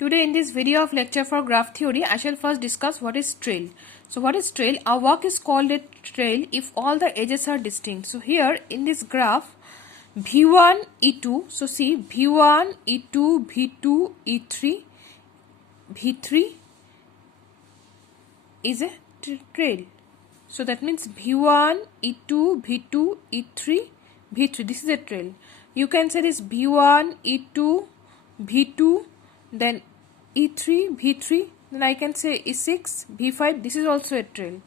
Today in this video of lecture for graph theory, I shall first discuss what is trail. So what is trail? A walk is called a trail if all the edges are distinct. So here in this graph, V1, E2, so see V1, E2, V2, E3, V3 is a trail. So that means V1, E2, V2, E3, V3. This is a trail. You can say this V1, E2, V2, then E3, V3, then I can say E6, V5. This is also a trail.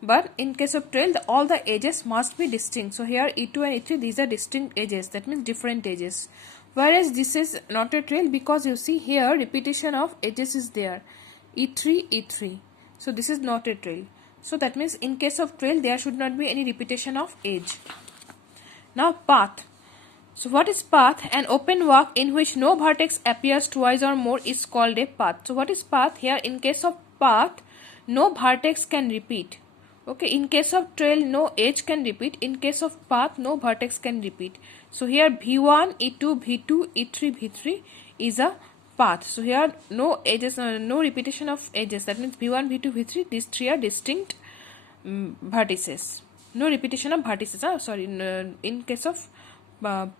But in case of trail, all the edges must be distinct. So here E2 and E3, these are distinct edges. That means different edges. Whereas this is not a trail because you see here repetition of edges is there. E3, E3. So this is not a trail. So that means in case of trail, there should not be any repetition of edge. Now path. So what is path? An open walk in which no vertex appears twice or more is called a path. So what is path? Here in case of path, no vertex can repeat. Okay, in case of trail, no edge can repeat. In case of path, no vertex can repeat. So here V1, E2, V2, E3, V3 is a path. So here no edges, no repetition of edges. That means V1, V2, V3, these three are distinct vertices. No repetition of vertices. In case of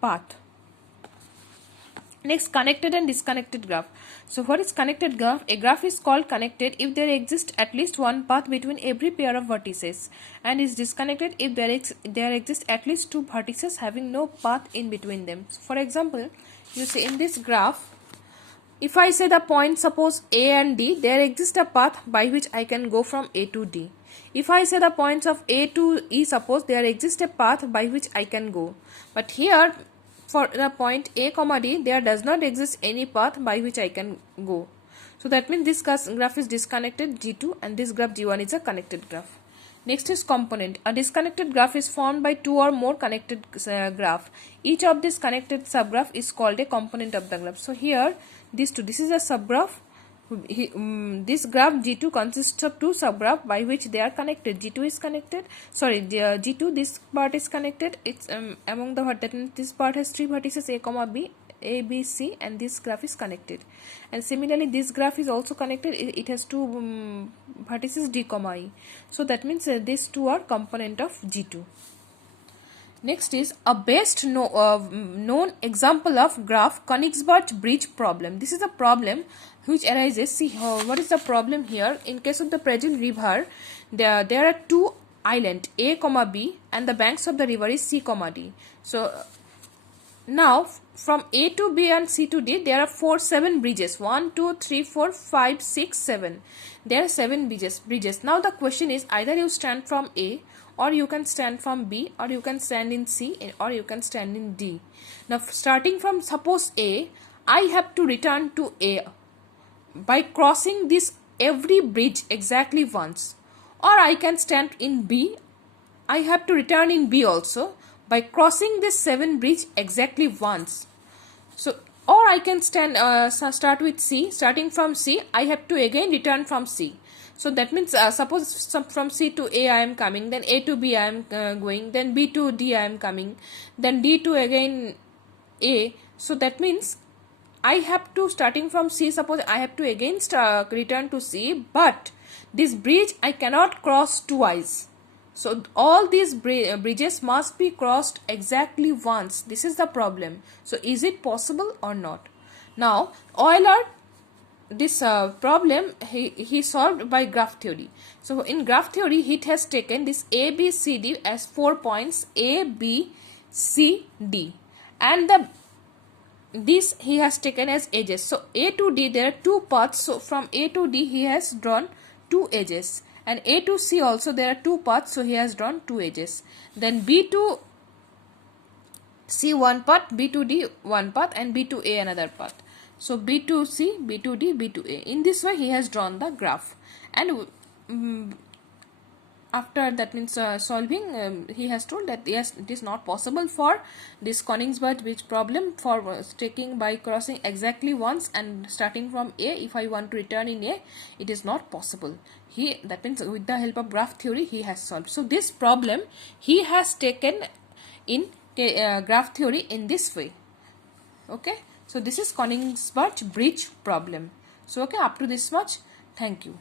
path. Next, connected and disconnected graph. So what is connected graph? A graph is called connected if there exists at least one path between every pair of vertices, and is disconnected if there exists at least two vertices having no path in between them. So for example, you see in this graph, if I say the point suppose A and D, there exists a path by which I can go from A to D. If I say the points of A to E, suppose there exists a path by which I can go. But here for the point A comma D, there does not exist any path by which I can go. So that means this graph is disconnected G2 and this graph G1 is a connected graph. Next is component. A disconnected graph is formed by two or more connected graph. Each of these connected subgraph is called a component of the graph. So here this is a subgraph. This graph G2 consists of two subgraph by which they are connected. G2 is connected. G2, this part is connected. It's among the vertices. This part has three vertices A comma B, A, B, C, and this graph is connected. And similarly, this graph is also connected. It has two vertices D comma E. So that means these two are component of G2. Next is a best known example of graph Königsberg bridge problem. This is a problem which arises. See what is the problem here? In case of the Pragen river, there are two islands A comma B and the banks of the river is C comma D. So now from A to B and C to D there are seven bridges. 1, 2, 3, 4, 5, 6, 7. There are 7 bridges. Now the question is either you stand from A, or you can stand from B, or you can stand in C, or you can stand in D. Now starting from suppose A, I have to return to A by crossing this every bridge exactly once. Or I can stand in B, I have to return in B also by crossing this 7 bridge exactly once. So or I can start with C. Starting from C, I have to again return from C. So that means suppose from C to A I am coming, then A to B I am going, then B to D I am coming, then D to again A. So that means I have to starting from C, suppose I have to again return to C, but this bridge I cannot cross twice. So all these bridges must be crossed exactly once. This is the problem. So is it possible or not? Now Euler, this problem he solved by graph theory. So in graph theory he has taken this A, B, C, D as 4 points A, B, C, D, and this he has taken as edges. So A to D there are two paths. So from A to D he has drawn two edges, and A to C also there are two paths. So he has drawn two edges. Then B to C one path, B to D one path, and B to A another path. So B to C, B to D, B to A. In this way he has drawn the graph, and after that means solving, he has told that yes, it is not possible for this Königsberg bridge problem for taking by crossing exactly once and starting from A. If I want to return in A, it is not possible. That means with the help of graph theory he has solved. So this problem he has taken in graph theory in this way. Okay. So this is Königsberg bridge problem. So okay, up to this much. Thank you.